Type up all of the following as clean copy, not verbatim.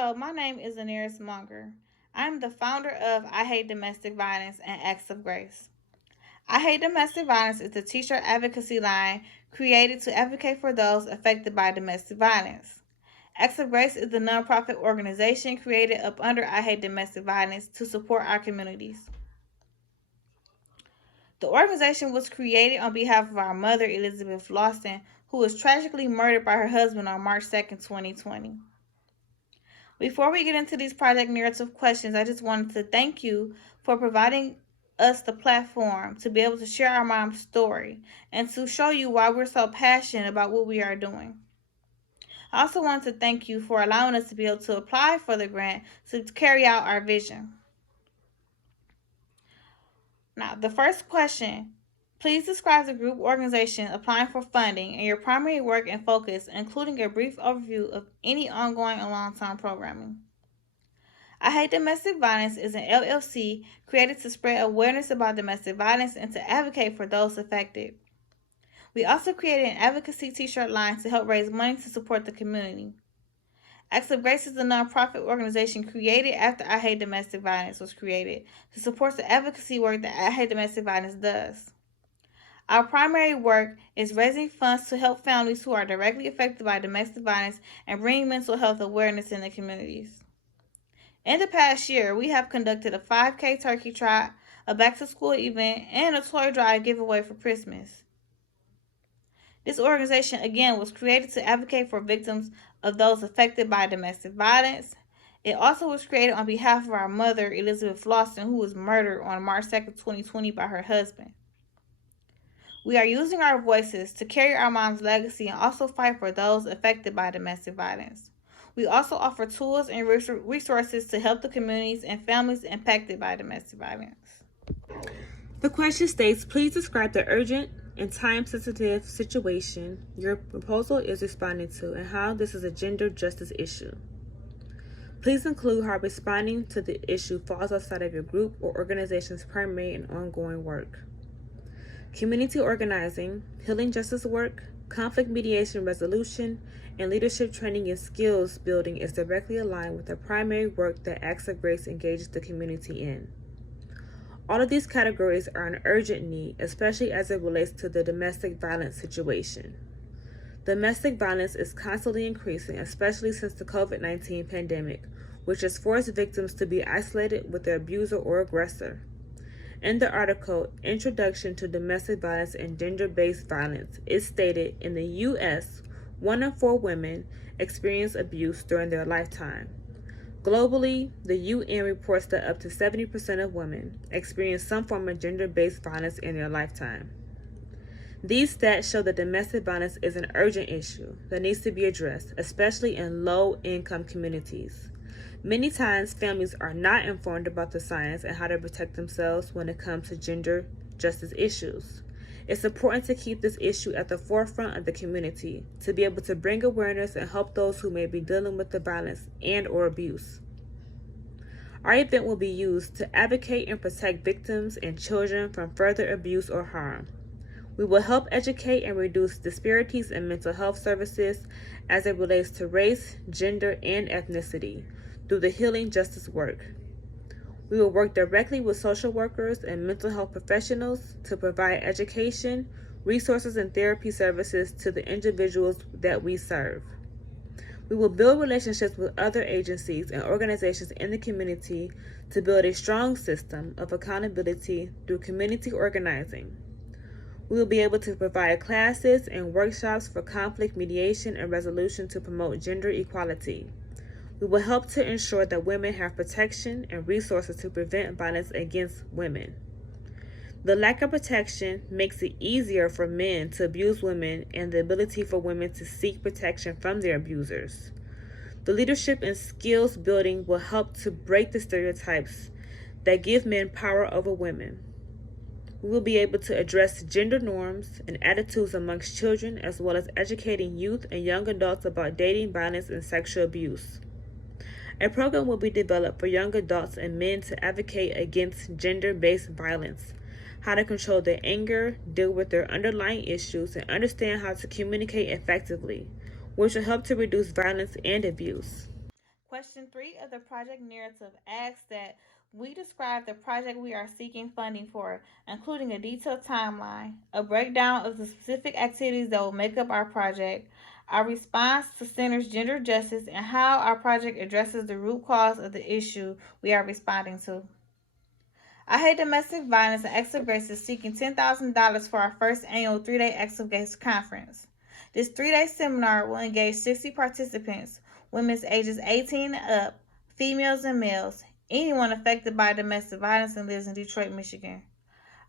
Hello, my name is Aneris Monger. I'm the founder of I Hate Domestic Violence and Acts of Grace. I Hate Domestic Violence is a teacher advocacy line created to advocate for those affected by domestic violence. Acts of Grace is the nonprofit organization created up under I Hate Domestic Violence to support our communities. The organization was created on behalf of our mother, Elizabeth Lawson, who was tragically murdered by her husband on March 2nd, 2020. Before we get into these project narrative questions, I just wanted to thank you for providing us the platform to be able to share our mom's story and to show you why we're so passionate about what we are doing. I also want to thank you for allowing us to be able to apply for the grant to carry out our vision. Now, the first question, please describe the group organization applying for funding and your primary work and focus, including a brief overview of any ongoing and long-term programming. I Hate Domestic Violence is an LLC created to spread awareness about domestic violence and to advocate for those affected. We also created an advocacy t-shirt line to help raise money to support the community. Acts of Grace is a nonprofit organization created after I Hate Domestic Violence was created to support the advocacy work that I Hate Domestic Violence does. Our primary work is raising funds to help families who are directly affected by domestic violence and bring mental health awareness in the communities. In the past year, we have conducted a 5K turkey trot, a back-to-school event, and a toy drive giveaway for Christmas. This organization, again, was created to advocate for victims of those affected by domestic violence. It also was created on behalf of our mother, Elizabeth Lawson, who was murdered on March 2nd, 2020 by her husband. We are using our voices to carry our mom's legacy and also fight for those affected by domestic violence. We also offer tools and resources to help the communities and families impacted by domestic violence. The question states, please describe the urgent and time-sensitive situation your proposal is responding to and how this is a gender justice issue. Please include how responding to the issue falls outside of your group or organization's primary and ongoing work. Community organizing, healing justice work, conflict mediation resolution, and leadership training and skills building is directly aligned with the primary work that Acts of Grace engages the community in. All of these categories are an urgent need, especially as it relates to the domestic violence situation. Domestic violence is constantly increasing, especially since the COVID-19 pandemic, which has forced victims to be isolated with their abuser or aggressor. In the article, Introduction to Domestic Violence and Gender-Based Violence, it stated in the U.S., 1 in 4 women experience abuse during their lifetime. Globally, the UN reports that up to 70% of women experience some form of gender-based violence in their lifetime. These stats show that domestic violence is an urgent issue that needs to be addressed, especially in low-income communities. Many times, families are not informed about the science and how to protect themselves when it comes to gender justice issues. It's important to keep this issue at the forefront of the community to be able to bring awareness and help those who may be dealing with the violence and/or abuse. Our event will be used to advocate and protect victims and children from further abuse or harm. We will help educate and reduce disparities in mental health services as it relates to race, gender, and ethnicity through the healing justice work. We will work directly with social workers and mental health professionals to provide education, resources, and therapy services to the individuals that we serve. We will build relationships with other agencies and organizations in the community to build a strong system of accountability through community organizing. We will be able to provide classes and workshops for conflict mediation and resolution to promote gender equality. We will help to ensure that women have protection and resources to prevent violence against women. The lack of protection makes it easier for men to abuse women and the ability for women to seek protection from their abusers. The leadership and skills building will help to break the stereotypes that give men power over women. We will be able to address gender norms and attitudes amongst children, as well as educating youth and young adults about dating, violence, and sexual abuse. A program will be developed for young adults and men to advocate against gender-based violence, how to control their anger, deal with their underlying issues, and understand how to communicate effectively, which will help to reduce violence and abuse. Question 3 of the project narrative asks that we describe the project we are seeking funding for, including a detailed timeline, a breakdown of the specific activities that will make up our project, our response to centers gender justice, and how our project addresses the root cause of the issue we are responding to. I Hate Domestic Violence and Acts of Grace is seeking $10,000 for our first annual 3-day Acts of Grace conference. This 3-day seminar will engage 60 participants, women ages 18 and up, females and males, anyone affected by domestic violence and lives in Detroit, Michigan.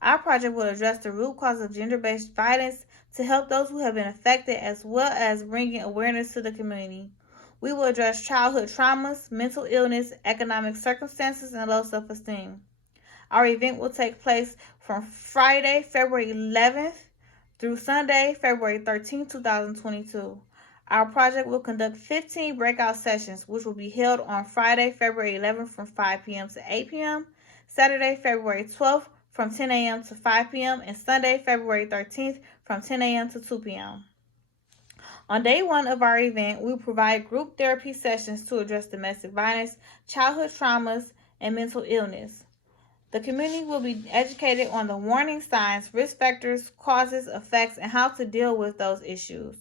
Our project will address the root cause of gender-based violence to help those who have been affected as well as bringing awareness to the community. We will address childhood traumas, mental illness, economic circumstances, and low self-esteem. Our event will take place from Friday, February 11th through Sunday, February 13th, 2022. Our project will conduct 15 breakout sessions, which will be held on Friday, February 11th from 5 p.m. to 8 p.m., Saturday, February 12th from 10 a.m. to 5 p.m., and Sunday, February 13th from 10 a.m. to 2 p.m. On day one of our event, we provide group therapy sessions to address domestic violence, childhood traumas, and mental illness. The community will be educated on the warning signs, risk factors, causes, effects, and how to deal with those issues.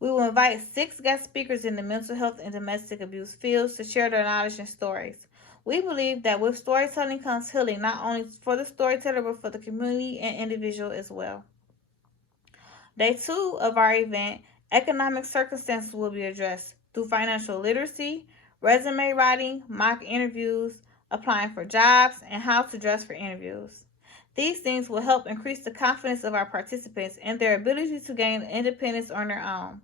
We will invite 6 guest speakers in the mental health and domestic abuse fields to share their knowledge and stories. We believe that with storytelling comes healing, not only for the storyteller, but for the community and individual as well. Day 2 of our event, economic circumstances will be addressed through financial literacy, resume writing, mock interviews, applying for jobs, and how to dress for interviews. These things will help increase the confidence of our participants and their ability to gain independence on their own.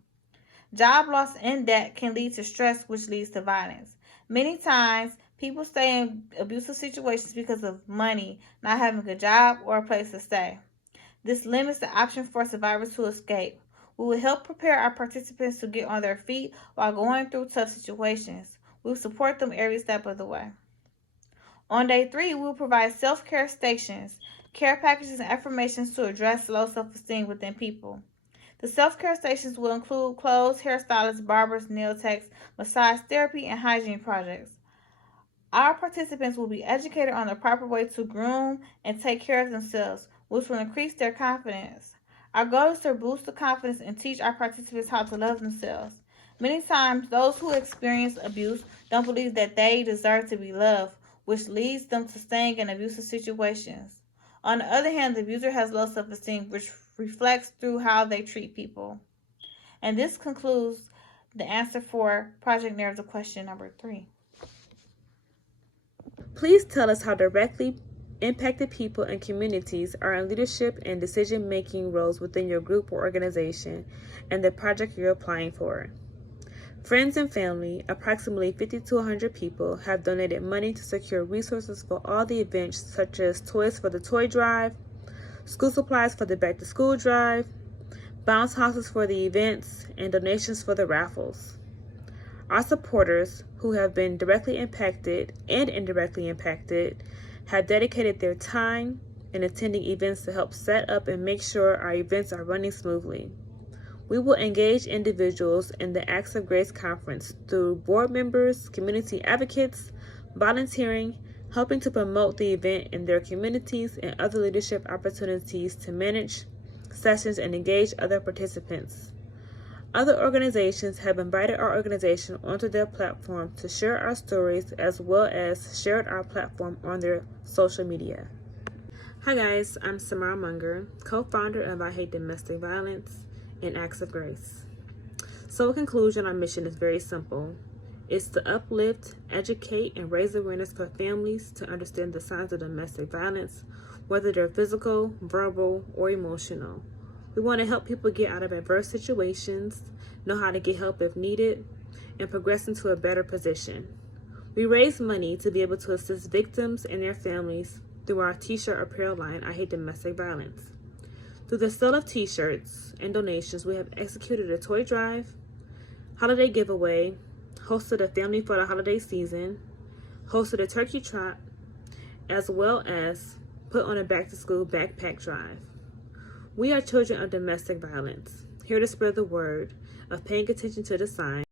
Job loss and debt can lead to stress, which leads to violence. Many times, people stay in abusive situations because of money, not having a job, or a place to stay. This limits the option for survivors to escape. We will help prepare our participants to get on their feet while going through tough situations. We will support them every step of the way. On day 3, we will provide self-care stations, care packages, and affirmations to address low self-esteem within people. The self-care stations will include clothes, hairstylists, barbers, nail techs, massage therapy, and hygiene projects. Our participants will be educated on the proper way to groom and take care of themselves, which will increase their confidence. Our goal is to boost the confidence and teach our participants how to love themselves. Many times, those who experience abuse don't believe that they deserve to be loved, which leads them to staying in abusive situations. On the other hand, the abuser has low self-esteem, which reflects through how they treat people. And this concludes the answer for project narrative question number 3. Please tell us how directly impacted people and communities are in leadership and decision-making roles within your group or organization and the project you're applying for. Friends and family, approximately 50 to 100 people, have donated money to secure resources for all the events such as toys for the toy drive, school supplies for the back-to-school drive, bounce houses for the events, and donations for the raffles. Our supporters, who have been directly impacted and indirectly impacted, have dedicated their time in attending events to help set up and make sure our events are running smoothly. We will engage individuals in the Acts of Grace conference through board members, community advocates, volunteering, helping to promote the event in their communities, and other leadership opportunities to manage sessions and engage other participants. Other organizations have invited our organization onto their platform to share our stories as well as shared our platform on their social media. Hi guys, I'm Samara Munger, co-founder of I Hate Domestic Violence and Acts of Grace. So in conclusion, our mission is very simple. It's to uplift, educate, and raise awareness for families to understand the signs of domestic violence, whether they're physical, verbal, or emotional. We want to help people get out of adverse situations, know how to get help if needed, and progress into a better position. We raise money to be able to assist victims and their families through our t-shirt apparel line, I Hate Domestic Violence. Through the sale of t-shirts and donations, we have executed a toy drive, holiday giveaway, hosted a family for the holiday season, hosted a turkey trot, as well as put on a back-to-school backpack drive. We are children of domestic violence, here to spread the word of paying attention to the signs